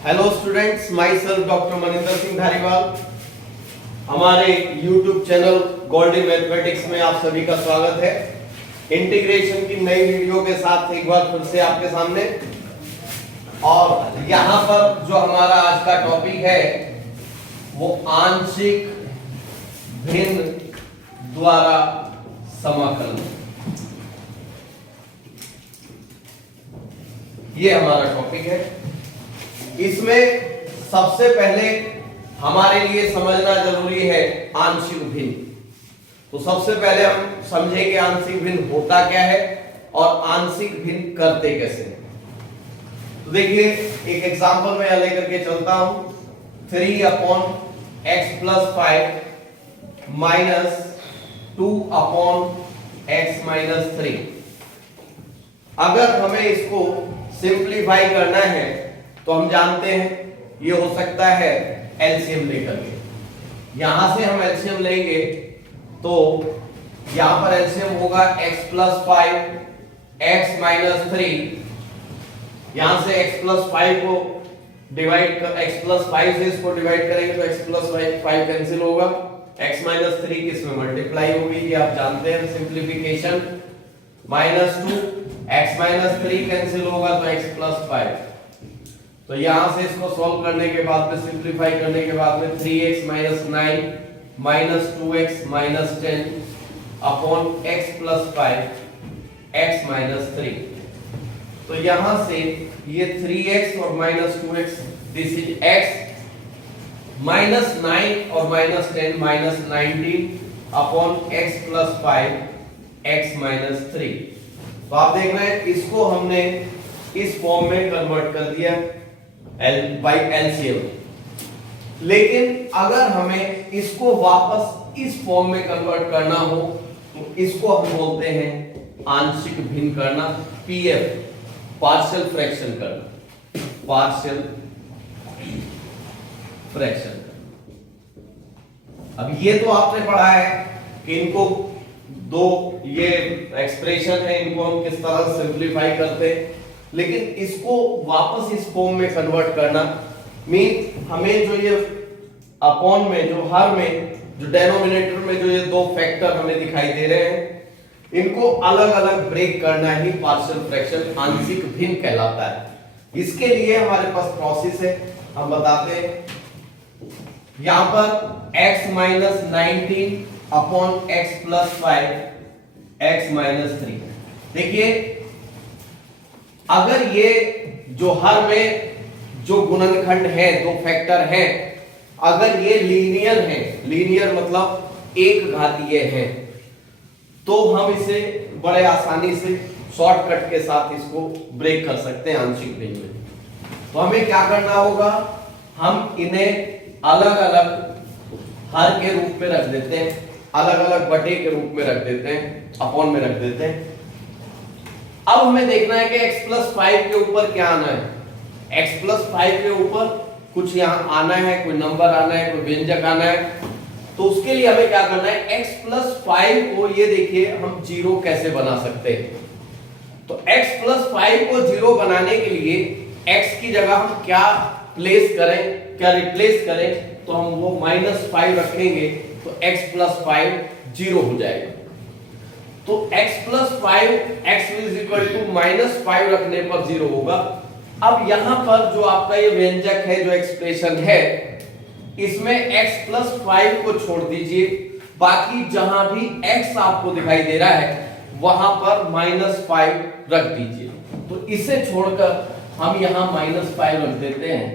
Hello students, my self doctor Maninder Singh Dhariwal. हमारे YouTube channel Goldy mathematics में आप सभी का स्वागत है। इंटीग्रेशन की नई वीडियो के साथ एक बार फिर से आपके सामने। और यहाँ पर जो हमारा आज का टॉपिक है वो आंशिक भिन्न द्वारा समाकलन, ये हमारा टॉपिक है। इसमें सबसे पहले हमारे लिए समझना जरूरी है आंशिक भिन्न। तो सबसे पहले हम समझेंगे आंशिक भिन्न होता क्या है और आंशिक भिन्न करते कैसे हैं। तो देखिए, एक एग्जांपल मैं लेकर के चलता हूं। 3/x + 5 minus 2/x - 3। अगर हमें इसको सिंप्लीफाई करना है तो हम जानते हैं ये हो सकता है एलसीएम लेकर के। यहां से हम एलसीएम लेंगे तो यहां पर एलसीएम होगा x + 5 x - 3। यहां से x + 5 को डिवाइड कर x + 5 से इसको डिवाइड करेंगे तो x + 5 कैंसिल होगा, x - 3 किसमें मल्टीप्लाई होगी ये आप जानते हैं, सिंप्लीफिकेशन। -2 x - 3 कैंसिल होगा तो x + 5। तो यहां से इसको सॉल्व करने के बाद में, सिंप्लीफाई करने के बाद में 3x - 9 -2x - 10 upon x + 5 x - 3। तो यहां से ये 3x और -2x, दिस इज x, -9 और -10 -19 अपॉन x + 5 x - 3। तो आप देख रहे हैं इसको हमने इस फॉर्म में कन्वर्ट कर दिया LCM। लेकिन अगर हमें इसको वापस इस फॉर्म में कन्वर्ट करना हो तो इसको हम बोलते हैं आंशिक भिन्न करना, PF, पार्शियल फ्रैक्शन करना, पार्शियल फ्रैक्शन। अब ये तो आपने पढ़ा है कि इनको दो ये एक्सप्रेशन है, इनको हम किस तरह सिंप्लीफाई करते हैं। लेकिन इसको वापस इस फॉर्म में कन्वर्ट करना मीन हमें जो ये अपॉन में, जो हर में, जो डेनोमिनेटर में जो ये दो फैक्टर हमें दिखाई दे रहे हैं, इनको अलग अलग ब्रेक करना ही पार्शियल फ्रैक्शन आंशिक भिन्न कहलाता है। इसके लिए हमारे पास प्रोसेस है, हम बताते हैं। यहां पर x - 19 अपॉन x + 5 x - 3। देखिए, अगर ये जो हर में जो गुणनखंड है, दो फैक्टर हैं, अगर ये लीनियर है, लीनियर मतलब एक घातीय है, तो हम इसे बड़े आसानी से शॉर्टकट के साथ इसको ब्रेक कर सकते हैं आंशिक भिन्न में। तो हमें क्या करना होगा, हम इन्हें अलग अलग हर के रूप में रख देते हैं, अलग अलग बटे के रूप में रख देते हैं, अपॉन में रख देते हैं। अब हमें देखना है कि x + 5 के ऊपर क्या आना है। x + 5 के ऊपर कुछ यहां आना है, कोई नंबर आना है, कोई व्यंजक आना है। तो उसके लिए हमें क्या करना है, x + 5 को ये देखिए हम 0 कैसे बना सकते हैं। तो x + 5 को 0 बनाने के लिए x की जगह हम क्या प्लेस करें, क्या रिप्लेस करें, तो हम वो -5 रखेंगे तो x + 5 0 हो जाएगा। तो x + 5 x = -5 रखने पर 0 होगा। अब यहां पर जो आपका ये व्यंजक है, जो एक्सप्रेशन है, इसमें x + 5 को छोड़ दीजिए, बाकी जहां भी x आपको दिखाई दे रहा है वहां पर -5 रख दीजिए। तो इसे छोड़कर हम यहां -5 रख देते हैं,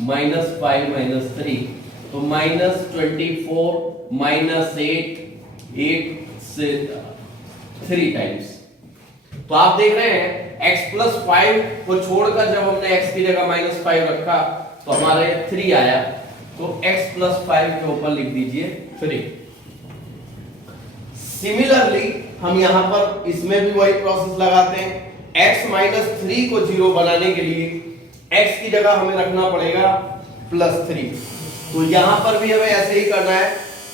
-5 - 3, तो -24 -8 से 3 टाइम्स। तो आप देख रहे हैं x + 5 को छोड़कर जब हमने x की जगह -5 रखा तो हमारे 3 आया। तो x + 5 के ऊपर लिख दीजिए 3। सिमिलरली हम यहां पर इसमें भी वही प्रोसेस लगाते हैं। x - 3 को 0 बनाने के लिए x की जगह हमें रखना पड़ेगा +3। तो यहां पर भी हमें ऐसे ही करना है,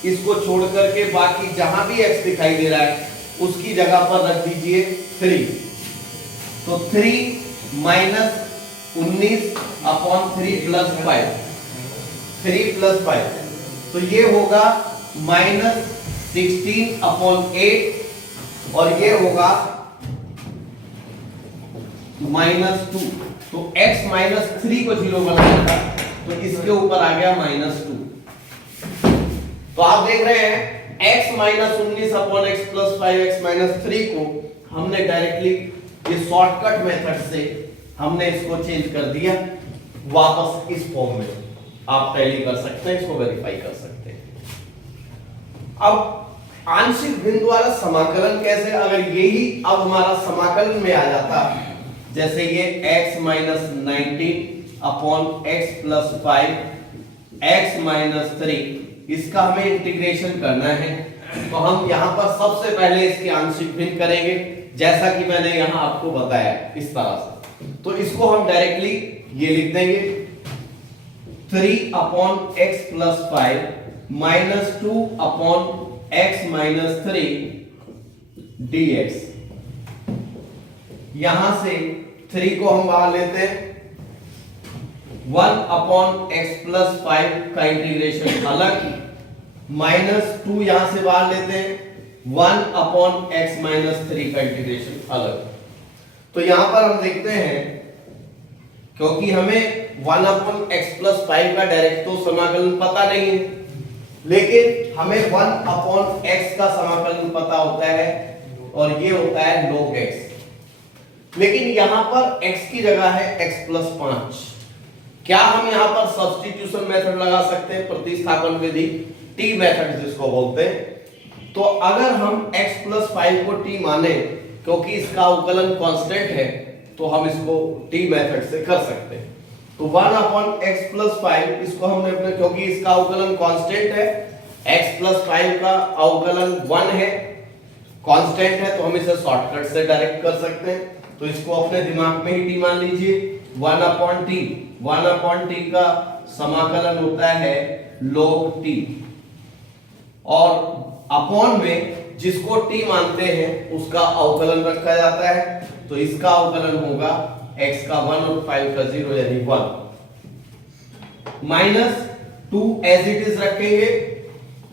इसको छोड़ करके बाकी जहां भी x दिखाई दे रहा है उसकी जगह पर रख दीजिए 3। तो 3 - 19/3 + 5, 3 + 5, तो ये होगा -16/8 और ये होगा -2। तो x -3 को 0 बनाया था, तो इसके ऊपर आ गया -2। तो आप देख रहे हैं x - 19/x + 5x - 3 को हमने डायरेक्टली ये शॉर्टकट मेथड से हमने इसको चेंज कर दिया वापस इस फॉर्म में। आप टैली कर सकते हैं, इसको वेरीफाई कर सकते हैं। अब आंशिक भिन्न द्वारा समाकलन कैसे, अगर यही अब हमारा समाकलन में आ जाता, जैसे ये x - 19/x + 5x - 3, इसका हमें इंटीग्रेशन करना है, तो हम यहां पर सबसे पहले इसके आंशिक भिन्न करेंगे, जैसा कि मैंने यहां आपको बताया इस तरह से। तो इसको हम डायरेक्टली ये लिख देंगे 3/x + 5 - 2/x - 3 dx। यहां से 3 को हम बाहर लेते हैं, 1/x + 5 का इंटीग्रेशन अलग, -2 यहां से बाहर लेते हैं, 1/x - 3 का इंटीग्रेशन अलग। तो यहां पर हम देखते हैं, क्योंकि हमें 1/x + 5 का डायरेक्ट तो समाकलन पता नहीं है, लेकिन हमें 1/x का समाकलन पता होता है और ये होता है log x। लेकिन यहां पर x की जगह है x + 5। क्या हम यहां पर सब्स्टिट्यूशन मेथड लगा सकते हैं, प्रतिस्थापन विधि, t मेथड जिसको बोलते हैं। तो अगर हम x + 5 को t माने, क्योंकि इसका अवकलन कांस्टेंट है, तो हम इसको t मेथड से कर सकते हैं। तो 1/x + 5 इसको हमने अपने, क्योंकि इसका अवकलन कांस्टेंट है, x + 5 का अवकलन 1 है, कांस्टेंट है, तो हम इसे शॉर्टकट से डायरेक्ट कर सकते हैं। तो इसको अपने दिमाग में ही t मान लीजिए, 1/t। 1/t का समाकलन होता है log t, और अपॉन में जिसको t मानते हैं उसका अवकलन रखा जाता है, तो इसका अवकलन होगा x का 1 और 5 का 0 यानी 1, -2 एज इट इज रखेंगे,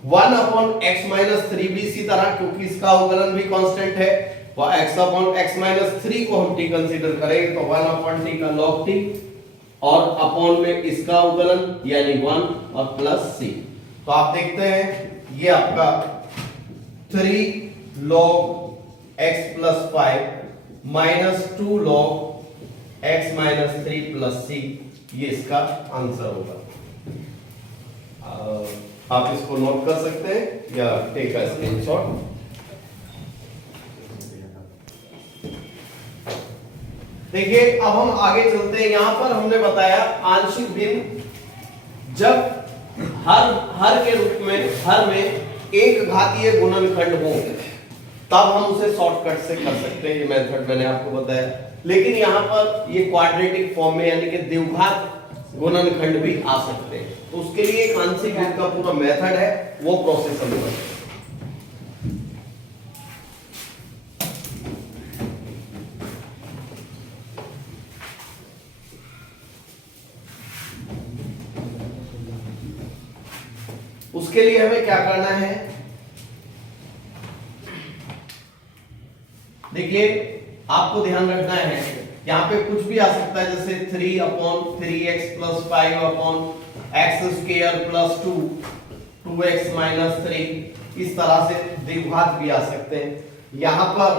1/x - 3 भी इसी तरह, क्योंकि इसका अवकलन भी कांस्टेंट है, तो x/x - 3 को हम t कंसीडर करेंगे, तो 1/t का log t, और अपॉन में इसका अवकलन यानी 1 और प्लस c। तो आप देखते हैं ये आपका 3 log x + 5 - 2 log x - 3 + c, ये इसका आंसर होगा। आप इसको नोट कर सकते हैं या टेक अ स्क्रीनशॉट। देखिए अब हम आगे चलते हैं। यहां पर हमने बताया आंशिक भिन्न जब हर के रूप में, हर में एक घातीय गुणनखंड हो, तब हम उसे शॉर्टकट से कर सकते हैं, ये मेथड मैंने आपको बताया। लेकिन यहां पर ये क्वाड्रेटिक फॉर्म में, यानी कि द्विघात गुणनखंड भी आ सकते हैं, तो उसके लिए एक आंशिक भिन्न का पूरा मेथड है, वो प्रोसेस हम करते हैं। उसके लिए हमें क्या करना है, देखिए आपको ध्यान रखना है, यहां पे कुछ भी आ सकता है, जैसे 3/3x + 5/x² + 2 2x - 3, इस तरह से द्विघात भी आ सकते हैं। यहां पर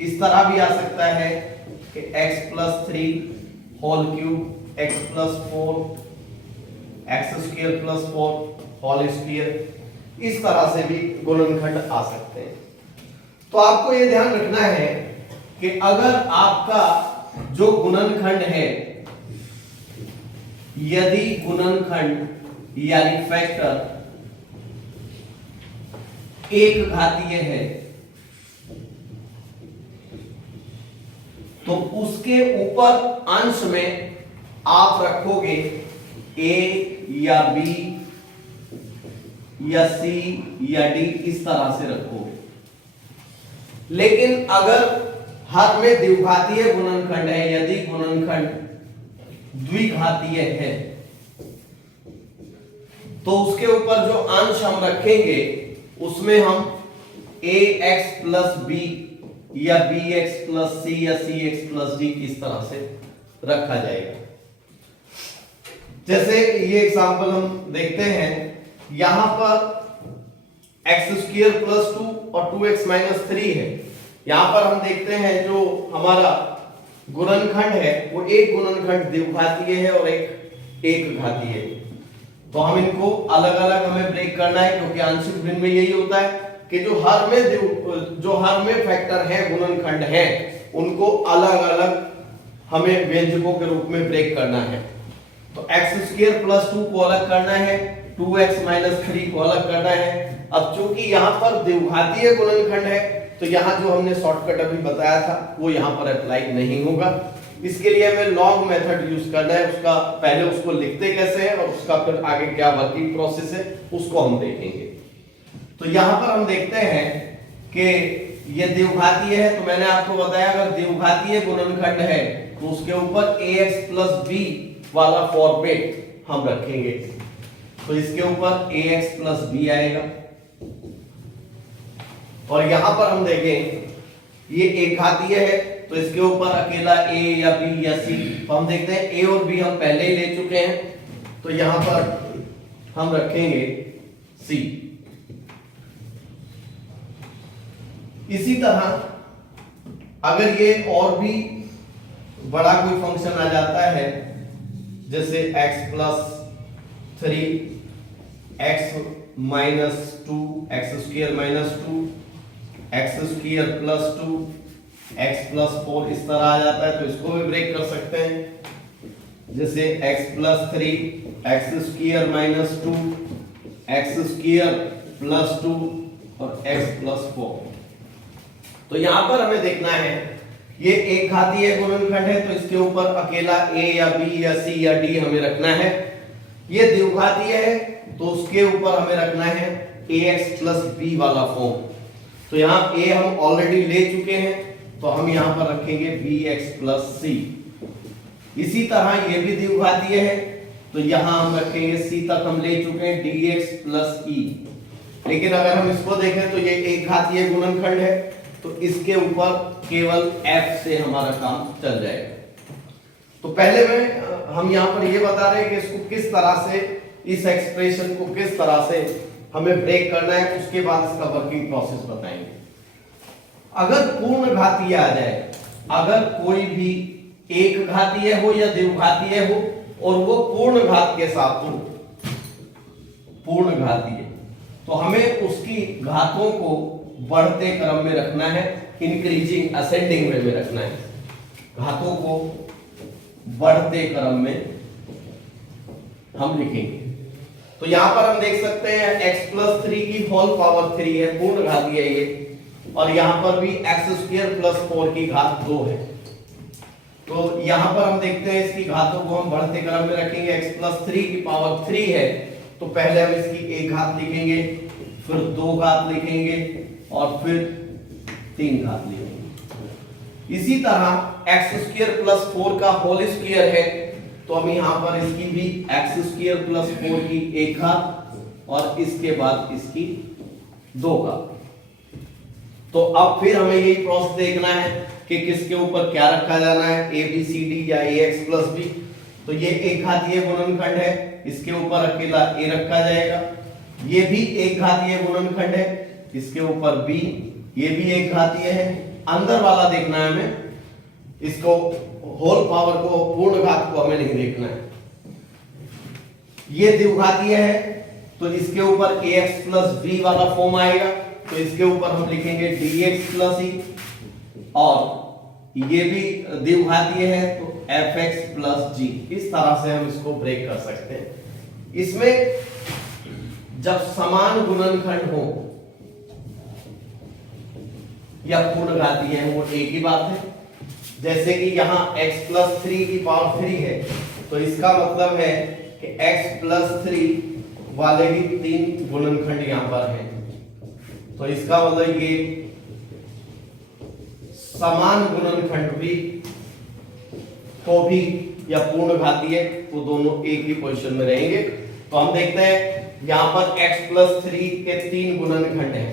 इस तरह भी आ सकता है कि x + 3 whole cube, x + 4 x² + 4 whole square, इस तरह से भी गुणनखंड आ सकते हैं। तो आपको यह ध्यान रखना है कि अगर आपका जो गुणनखंड है, यदि गुणनखंड यानी फैक्टर एक घातीय है, तो उसके ऊपर अंश में आप रखोगे a या b या c या d, इस तरह से रखोगे। लेकिन अगर हर में द्विघातीय गुणनखंड है, यदि गुणनखंड द्विघातीय है तो उसके ऊपर जो अंश हम रखेंगे उसमें हम ax प्लस बी या bx प्लस सी या cx प्लस डी इस तरह से रखा जाएगा। जैसे ये एग्जांपल हम देखते हैं, यहां पर एक्स स्क्वायर प्लस 2 और 2x माइनस 3 है। यहां पर हम देखते हैं जो हमारा गुणनखंड है वो एक गुणनखंड द्विघातीय है और एक घातीय है। तो हम इनको अलग अलग हमें ब्रेक करना है, क्योंकि आंशिक भिन्न में यही होता है कि जो हर में फैक्टर है, गुणनखंड है, उनको अलग अलग हमें व्यंजकों के रूप में ब्रेक करना है। तो एक्स स्क्वायर प्लस 2 को अलग करना है, 2x माइनस 3 को अलग करना है। अब चूंकि यहाँ पर द्विघातीय गुणनखंड है तो यहाँ जो हमने शॉर्टकट अभी बताया था वो यहाँ पर अप्लाई नहीं होगा। इसके लिए हमें लॉग मेथड यूज करना है। उसका पहले उसको लिखते कैसे हैं और उसका फिर आगे क्या वर्किंग प्रोसेस है उसको हम देखेंगे। तो यहाँ पर हम देखते हैं कि ये द्विघातीय है, तो मैंने आपको बताया अगर द्विघातीय गुणनखंड है तो उसके ऊपर ax प्लस b वाला फॉर्मेट हम रखेंगे। तो इसके ऊपर ax प्लस b आएगा और यहां पर हम देखें ये एक घातीय है तो इसके ऊपर अकेला a या b या c। तो हम देखते हैं a और b हम पहले ही ले चुके हैं, तो यहां पर हम रखेंगे c। इसी तरह अगर ये और भी बड़ा कोई फंक्शन आ जाता है, जैसे x plus 3 x minus 2 x square minus 2 x square plus 2 x plus 4 इस तरह आ जाता है, तो इसको भी ब्रेक कर सकते हैं। जैसे x plus 3 x square minus 2 x square plus 2 और x प्लस 4। तो यहां पर हमें देखना है ये एक घातीय गुणनखंड है तो इसके ऊपर अकेला a या b या c या d हमें रखना है। ये द्विघातीय है तो उसके ऊपर हमें रखना है ax प्लस b वाला फॉर्म। तो यहाँ a हम ऑलरेडी ले चुके हैं तो हम यहाँ पर रखेंगे bx प्लस c। इसी तरह ये भी द्विघातीय है तो यहाँ हम रखेंगे c तक हम ले चुके हैं dx प्लस e। लेकिन अगर हम इसको देखें तो ये एक घातीय गुणनखंड है तो इसके ऊपर केवल f से हमारा काम चल जाएगा। तो पहले में हम यहाँ पर ये बता रहे हैं कि इसको किस तरह से, इस एक्सप्रेशन को किस तरह से हमें ब्रेक करना है, उसके बाद इसका वर्किंग प्रोसेस बताएंगे। अगर पूर्ण घातीय आ जाए, अगर कोई भी एक घातीय हो या द्विघातीय हो और वो पूर्ण घात के साथ हो, पूर्ण घातीय, तो हमें उसकी घातों को बढ़ते क्रम में रखना है, इंक्रीजिंग असेंडिंग वे में रखना है। घातों को बढ़ते क्रम में हम लिखेंगे। तो यहां पर हम देख सकते हैं x प्लस 3 की होल पावर 3 है, पूर्ण घातीय है ये, और यहां पर भी x स्क्वायर प्लस 4 की घात 2 है। तो यहां पर हम देखते हैं इसकी घातों को हम बढ़ते क्रम में रखेंगे। x प्लस 3 की पावर 3 है तो पहले हम इसकी एक घात लिखेंगे, फिर 2 घात लिखेंगे और फिर 3 घात लिखेंगे। इसी तरह x स्क्वायर प्लस 4 का होल स्क्वायर है तो हम यहां पर इसकी भी x स्क्वायर प्लस 4 की एक घात और इसके बाद इसकी 2 घात। तो अब फिर हमें यही प्रोसेस देखना है कि किसके ऊपर क्या रखा जाना है, a b c d या ax प्लस b। तो ये एक घातीय गुणनखंड है, इसके ऊपर अकेला a रखा जाएगा। ये भी एक घातीय गुणनखंड है, इसके ऊपर b, ये भी एक घातीय है। अंदर वाला देखना है हमें, इसको होल पावर को, पूर्ण घात को हमें नहीं देखना है। ये द्विघातीय है तो इसके ऊपर ax प्लस b वाला फॉर्म आएगा, तो इसके ऊपर हम लिखेंगे dx प्लस e, और ये भी द्विघातीय है तो fx प्लस g। इस तरह से हम इसको ब्रेक कर सकते हैं। इसमें जब समान गुणनखंड हो या पूर्ण घातीय है वो एक ही बात है। जैसे कि यहाँ x प्लस 3 की पावर 3 है तो इसका मतलब है कि x प्लस 3 वाले भी 3 गुणनखंड यहाँ पर हैं, तो इसका मतलब ये समान गुणनखंड भी तो भी या पूर्ण घातीय, वो दोनों एक ही पोजीशन में रहेंगे। तो हम देखते हैं यहाँ पर x+3 के 3 गुणनखंड हैं,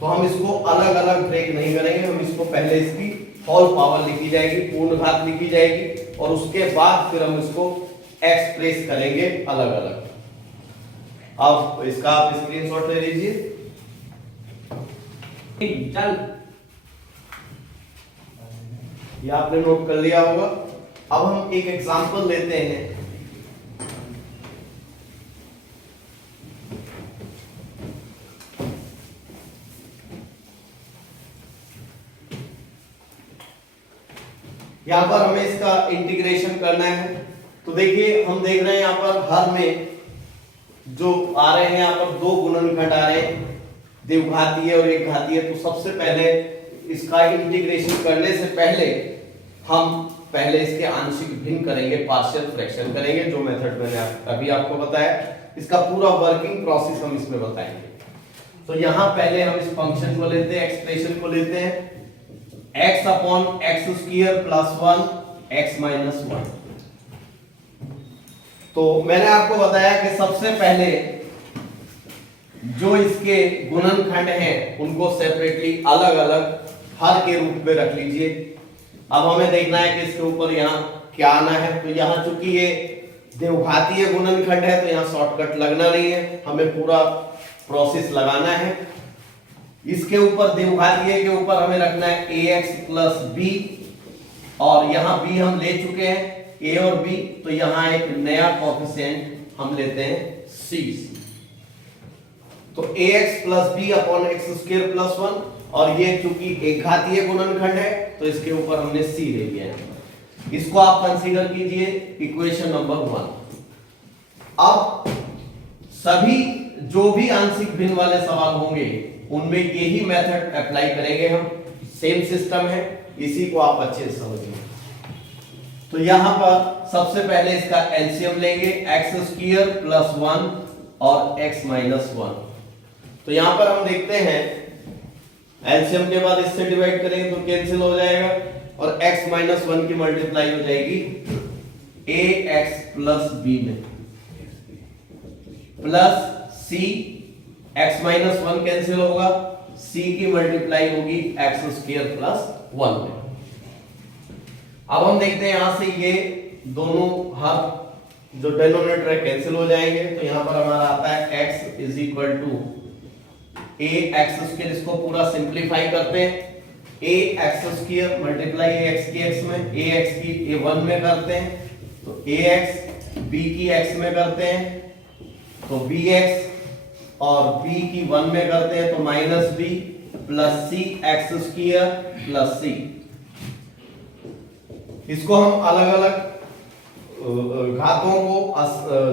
तो हम इसको अलग अलग ब्रेक नहीं करेंगे, हम इसको पहले इसकी होल पावर लिखी जाएगी, पूर्ण घात लिखी जाएगी, और उसके बाद फिर हम इसको एक्सप्रेस करेंगे अलग अलग। अब इसका आप स्क्रीनशॉट ले लीजिए। चल, ये आपने नोट कर लिया होगा। अब हम एक एग्जांपल लेते हैं। यहां पर हमें इसका इंटीग्रेशन करना है। तो देखिए हम देख रहे हैं यहां पर हर में जो आ रहे हैं, यहां पर 2 गुणनखंड आ रहे हैं, द्विघातीय और एक घातीय। तो सबसे पहले इसका इंटीग्रेशन करने से पहले हम पहले इसके आंशिक भिन्न करेंगे, पार्शियल फ्रैक्शन करेंगे, जो मेथड मैंने अभी आपको बताया। इसका पूरा वर्किंग प्रोसेस हम इसमें बताएंगे। तो यहां पहले हम इस फंक्शन को लेते हैं, एक्सप्रेशन को लेते हैं, x/x² + 1 x - 1। तो मैंने आपको बताया कि सबसे पहले जो इसके गुणनखंड हैं उनको सेपरेटली अलग अलग हर के रूप में रख लीजिए। अब हमें देखना है कि इसके ऊपर यहाँ क्या आना है। तो यहाँ चूंकि ये द्विघातीय गुणनखंड है तो यहाँ शॉर्टकट लगना नहीं है, हमें पूरा प्रोसेस लगाना है। इसके ऊपर द्विघातीय के ऊपर हमें रखना है ax + b, और यहाँ b हम ले चुके हैं, a और b, तो यहाँ एक नया कोएफिशिएंट हम लेते हैं c। तो ax + b / x² + 1, और ये चूंकि एक घातीय गुणनखंड है तो इसके ऊपर हमने c ले लिया है। इसको आप कंसीडर कीजिए इक्वेशन नंबर 1। अब सभी जो भी आंशिक भिन्न वाले सवाल होंगे उनमें यही मेथड अप्लाई करेंगे हम, सेम सिस्टम है, इसी को आप अच्छे से समझिए। तो यहां पर सबसे पहले इसका एलसीएम लेंगे, x² + 1 और x - 1। तो यहां पर हम देखते हैं एलसीएम के बाद इससे डिवाइड करेंगे तो कैंसिल हो जाएगा, और x - 1 की मल्टीप्लाई हो जाएगी ax + b में, प्लस c, x - 1 कैंसिल होगा, c की मल्टीप्लाई होगी x² + 1 में। अब हम देखते हैं यहां से ये दोनों हर जो डिनोमिनेटर है कैंसिल हो जाएंगे। तो यहां पर हमारा आता है x = ax²। इसको पूरा सिंपलीफाई करते हैं, ax² मल्टीप्लाई ax की x में, ax की a1 में करते हैं, तो ax b की x में करते हैं तो bx, और b की 1 में करते हैं तो -b + c x² + c। इसको हम अलग अलग घातों को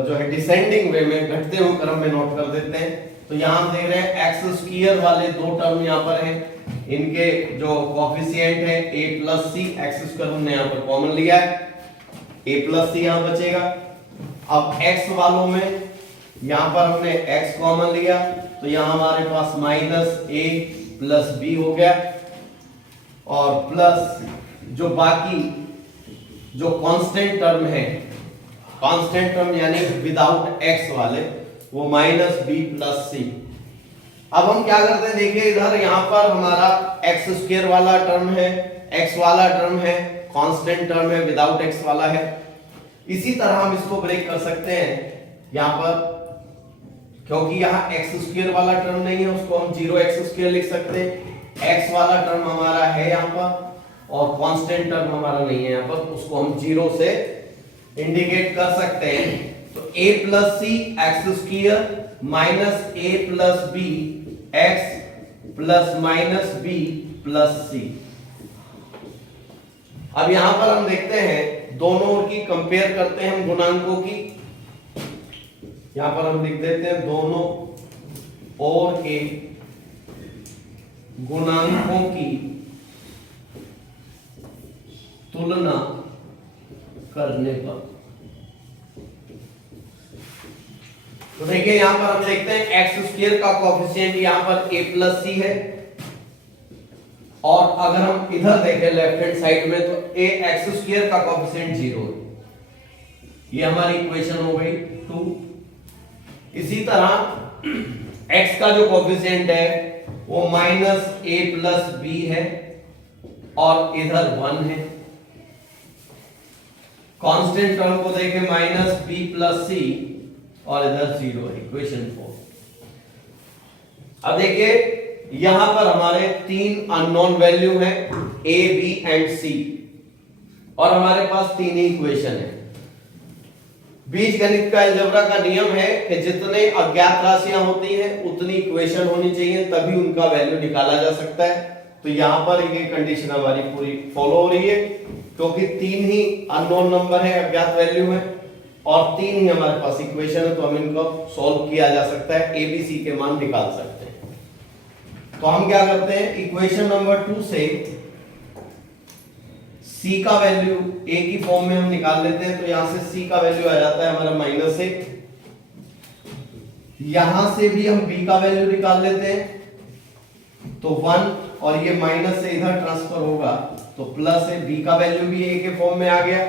जो है डिसेंडिंग वे में, घटते हुए क्रम में नोट कर देते हैं। तो यहां हम देख रहे हैं x² वाले 2 टर्म यहां पर हैं, इनके जो कोएफिशिएंट है a + c, x² हमने यहां पर कॉमन लिया है, a + c यहां बचेगा। अब x वालों में यहां पर हमने x कॉमन लिया, तो यहां हमारे पास -a + b हो गया, और प्लस जो बाकी जो कांस्टेंट टर्म है, कांस्टेंट टर्म यानी विदाउट x वाले, वो -b + c। अब हम क्या करते हैं, देखिए इधर यहां पर हमारा x² वाला टर्म है, x वाला टर्म है, कांस्टेंट टर्म है, विदाउट x वाला है। इसी तरह हम इसको ब्रेक कर सकते हैं यहां पर, क्योंकि यहां x² वाला टर्म नहीं है, उसको हम 0x² लिख सकते हैं। x वाला टर्म हमारा है यहां पर, और कांस्टेंट टर्म हमारा नहीं है यहां पर, उसको हम 0 से इंडिकेट कर सकते हैं। तो a + c x² - a + b x + -b + c। अब यहां पर हम देखते हैं दोनों की कंपेयर करते हैं हम गुणांकों की। यहां पर हम लिख देते हैं दोनों और के गुणांकों की तुलना करने पर। तो देखिए यहां पर हम देखते हैं x² का कोएफिशिएंट यहां पर a + c है, और अगर हम इधर देखें लेफ्ट हैंड साइड में तो ए एक्स स्क्वायर का कोएफिशिएंट 0 है। ये हमारी इक्वेशन हो गई 2। इसी तरह x का जो कोएफिशिएंट है वो -a+b है और इधर 1 है। कांस्टेंट टर्म को देखें -b+c और इधर 0 है, इक्वेशन 4। अब देखिए यहां पर हमारे 3 अननोन वैल्यू हैं a, b एंड c और हमारे पास 3 ही इक्वेशन है। बीजगणित का अलजेब्रा का नियम है कि जितने अज्ञात राशियां होती हैं उतनी इक्वेशन होनी चाहिए, तभी उनका वैल्यू निकाला जा सकता है। तो यहां पर ये कंडीशन हमारी पूरी फॉलो हो रही है, क्योंकि 3 ही अननोन नंबर है, अज्ञात वैल्यू है और 3 ही हमारे पास इक्वेशन है, तो हम इनको सॉल्व किया जा सकता है, ए बी सी के मान निकाल सकते हैं। तो हम क्या करते हैं, इक्वेशन नंबर 2 से c का वैल्यू a की फॉर्म में हम निकाल लेते हैं। तो यहां से c का वैल्यू आ जाता है हमारा -1। यहां से भी हम b का वैल्यू निकाल लेते हैं तो 1, और ये माइनस से इधर ट्रांसफर होगा तो प्लस है। b का वैल्यू भी a के फॉर्म में आ गया,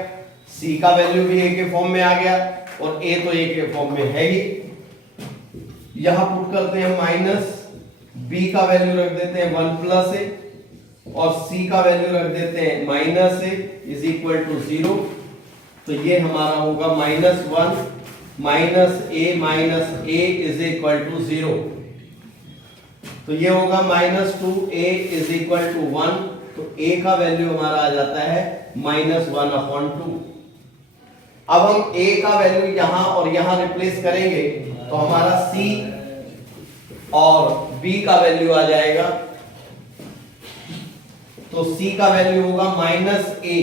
c का वैल्यू भी a के फॉर्म में आ गया और a तो a के फॉर्म में है ही। यहां पुट करते हैं माइनस, b का वैल्यू रख देते हैं 1 + a और c का वैल्यू रख देते हैं -a इज इक्वल टू 0। तो ये हमारा होगा -1 -a इज इक्वल टू 0। तो ये होगा -2a इज इक्वल टू 1। तो a का वैल्यू हमारा आ जाता है -1/2। अब हम a का वैल्यू यहां और यहां रिप्लेस करेंगे तो हमारा c और b का वैल्यू आ जाएगा। तो c का वैल्यू होगा -a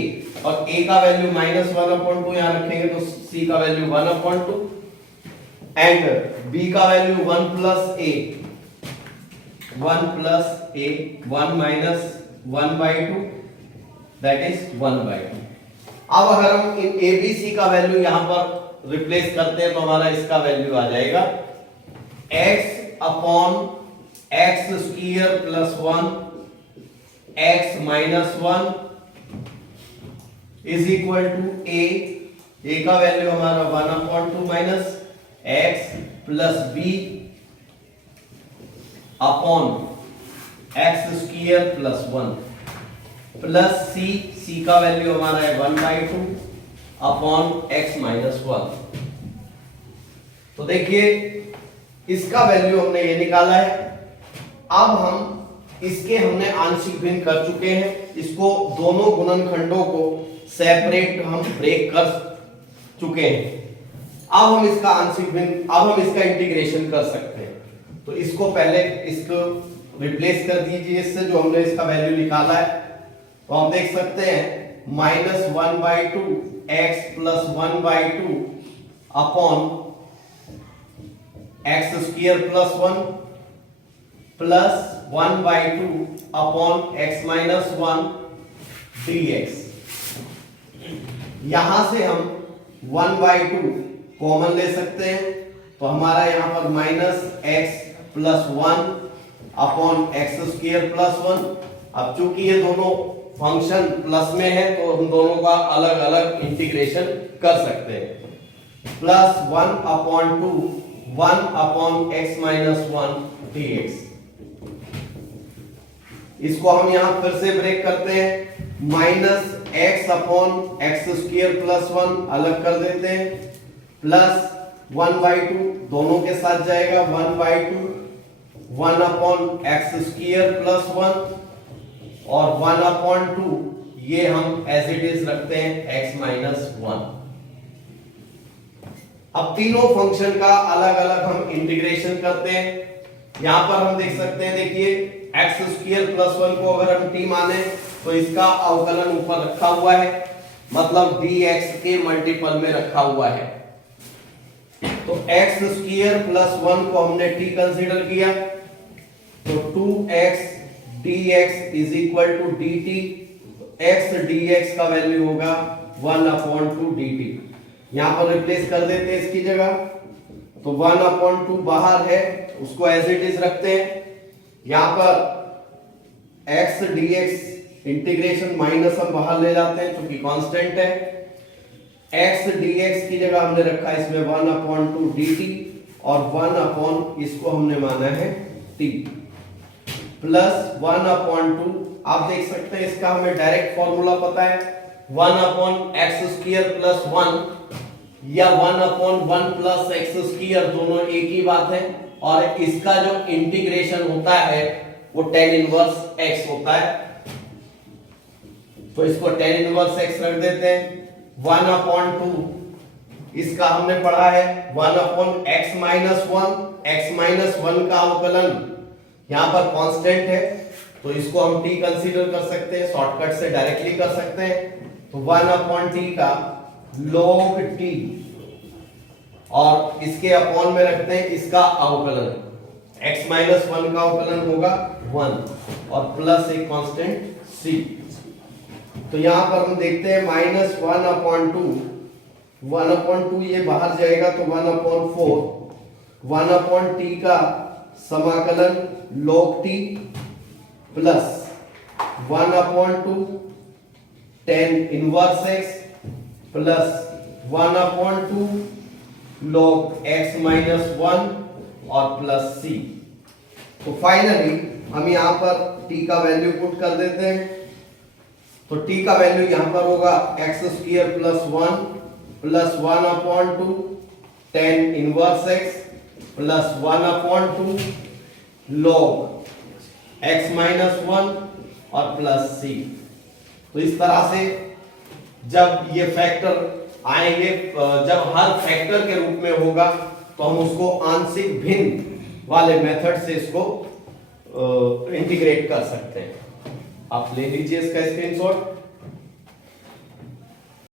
और a का वैल्यू -1/2 यहां रखेंगे तो c का वैल्यू 1/2 एंड b का वैल्यू 1 + a 1 - 1/2 दैट इज 1/2। अब अगर हम इन a b c का वैल्यू यहां पर रिप्लेस करते हैं तो हमारा इसका वैल्यू आ जाएगा x/x² + 1 x - 1 is equal to a का वैल्यू हमारा 1/2 minus x plus b upon x² + 1 plus c का वैल्यू हमारा है 1/2 अपॉन x - 1। तो देखिए इसका वैल्यू हमने ये निकाला है। अब हम इसके हमने आंशिक भिन्न कर चुके हैं, इसको दोनों गुणनखंडों को सेपरेट हम ब्रेक कर चुके हैं। अब हम इसका आंशिक भिन्न, अब हम इसका इंटीग्रेशन कर सकते हैं। तो इसको पहले इसको रिप्लेस कर दीजिए इससे जो हमने इसका वैल्यू निकाला है। तो हम देख सकते हैं -1/2 x + 1/2 upon x² + 1 plus 1/2 upon x - 1 dx। यहां से हम 1/2 कॉमन ले सकते हैं तो हमारा यहां पर -x + 1 अपॉन x² + 1। अब चूंकि ये दोनों फंक्शन प्लस में है तो हम दोनों का अलग अलग इंटीग्रेशन कर सकते हैं। Plus 1/2 1 upon x - 1 dx। इसको हम यहां फिर से ब्रेक करते हैं, -x अपॉन x² + 1 अलग कर देते हैं प्लस 1/2 दोनों के साथ जाएगा 1/2 1 अपॉन x² + 1 और 1/2 ये हम एज इट इज रखते हैं x - 1। अब तीनों फंक्शन का अलग अलग हम इंटीग्रेशन करते हैं। यहां पर हम देख सकते हैं, देखिए x² + 1 को अगर हम t माने तो इसका अवकलन ऊपर रखा हुआ है, मतलब dx के मल्टीपल में रखा हुआ है। तो x² + 1 को हमने t कंसीडर किया तो 2x dx is equal to dt। x dx का वैल्यू होगा 1/2 dt। यहां पर रिप्लेस कर देते हैं इसकी जगह, तो 1/2 बाहर है उसको एज इट इज रखते हैं। यहां पर x dx इंटीग्रेशन माइनस हम बाहर ले जाते हैं क्योंकि कांस्टेंट है। x dx की जगह हमने रखा है इसमें 1/2 dt और 1 इसको हमने माना है t प्लस 1/2। आप देख सकते हैं इसका हमें डायरेक्ट फॉर्मूला पता है 1/x² प्लस 1 या 1/1 प्लस x², दोनों एक ही बात है। और इसका जो इंटीग्रेशन होता है वो tan इनवर्स x होता है, तो इसको tan इनवर्स x रख देते हैं। 1/2 इसका हमने पढ़ा है 1/x माइनस 1, x माइनस 1 का अवकलन यहां पर कांस्टेंट है तो इसको हम t कंसीडर कर सकते हैं, शॉर्टकट से डायरेक्टली कर सकते हैं। तो 1/t का log t और इसके अपॉन में रखते हैं इसका अवकलन, x माइनस 1 का अवकलन होगा 1 और प्लस एक कांस्टेंट c। तो यहां पर हम देखते हैं माइनस 1/2 ये बाहर जाएगा तो 1/4 1/t का समाकलन log t plus 1/2 tan inverse x plus 1/2 log x minus 1 और प्लस c। तो फाइनली हम यहां पर t का वैल्यू पुट कर देते हैं। तो t का वैल्यू यहां पर होगा x² plus 1 plus 1/2 tan inverse x plus 1/2 log x minus 1 और प्लस c। तो इस तरह से जब ये फैक्टर आएंगे, जब हर फैक्टर के रूप में होगा तो हम उसको आंशिक भिन्न वाले मेथड से इसको इंटीग्रेट कर सकते हैं। आप ले लीजिए इसका स्क्रीनशॉट।